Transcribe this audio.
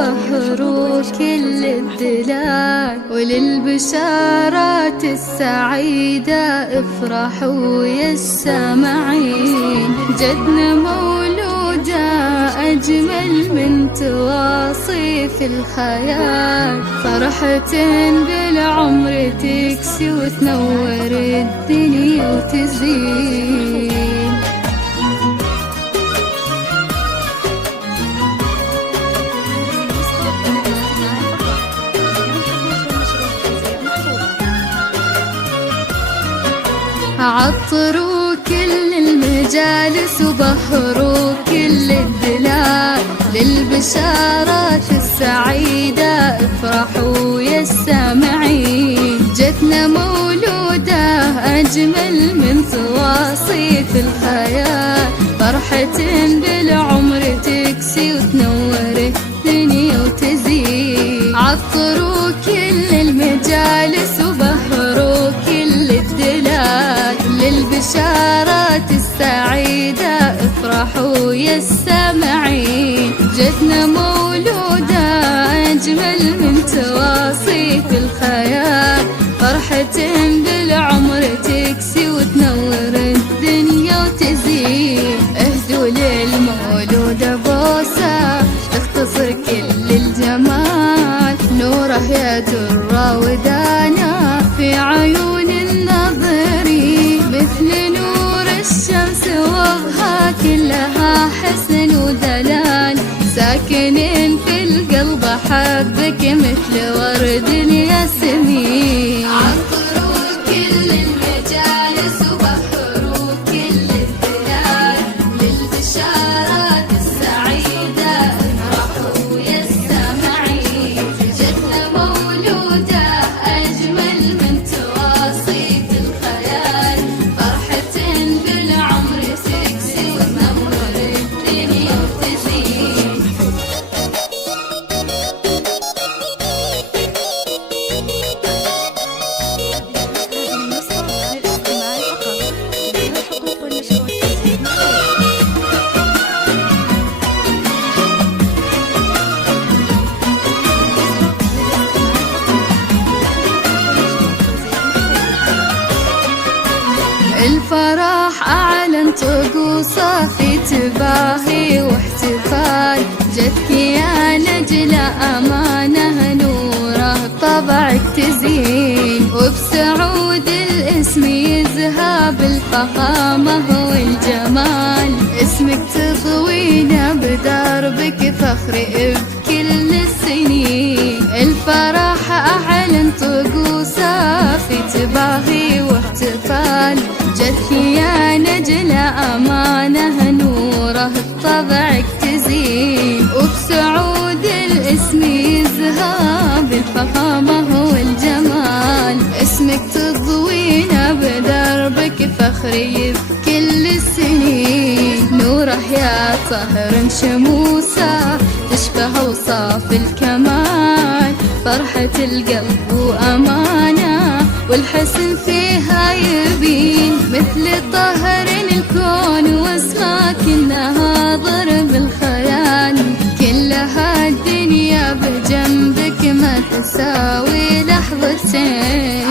وبحر وكل الدلال، وللبشارات السعيدة افرحوا يا السامعين. جدنا مولوده أجمل من تواصيف الخيال، فرحة بالعمر تكسي وتنور الدنيا وتزين. عطروا كل المجالس وبهروا كل الدلال، للبشارات السعيدة افرحوا يا السامعين. جتنا مولوده أجمل من تواصيف الخيال، فرحة بالعمر تكسي وتنور الدنيا وتزين. عطروا كل المجالس وبهروا كل الدلال، للبشارات السعيدة افرحوا يا السامعين. جدنا مولوده أجمل من تواصيف الخيال، فرحة بالعمر تكسي وتنور الدنيا وتزين. اهدوا للمولودة بوسة تختصر كل الجمال، نوره يا درة ودانا في عيون الناظرين، مثل نور الشمس وضحى كلها حسن ودلال. ساكنين في القلب حبك مثل ورد الياسمين. عطروا كل المجالس وبهروا كل الدلال، للبشارات السعيدة افرحوا يا السامعين. جدنا مولوده أجمل من تواصيف الخيال، فرحة بالعمر تكسي وتنور الدنيا وتزين. الفرح أعلن طقوسه في تباهي واحتفال، جدك يا نجلة أمانة نوره طبعك تزين. وبسعود الاسم يزهى بالفخامة والجمال، اسمك تضوينا بدربك فخر بكل السنين. الفرح أعلن طقوسه في تباهي واحتفال، جدك يا نجلة أمانة نوره طبعك تزين. وبسعود الاسم يزهى بالفخامة والجمال، اسمك تضوينا بدربك فخري بكل السنين. نوره يا طهر شموسه تشبه اوصاف الكمال، فرحة القلب وأمانة والحسن فيها يبين، مثل طهر الكون واسماء كلها ضرب الخيال. كلها الدنيا بجنبك ما تساوي لحظتين.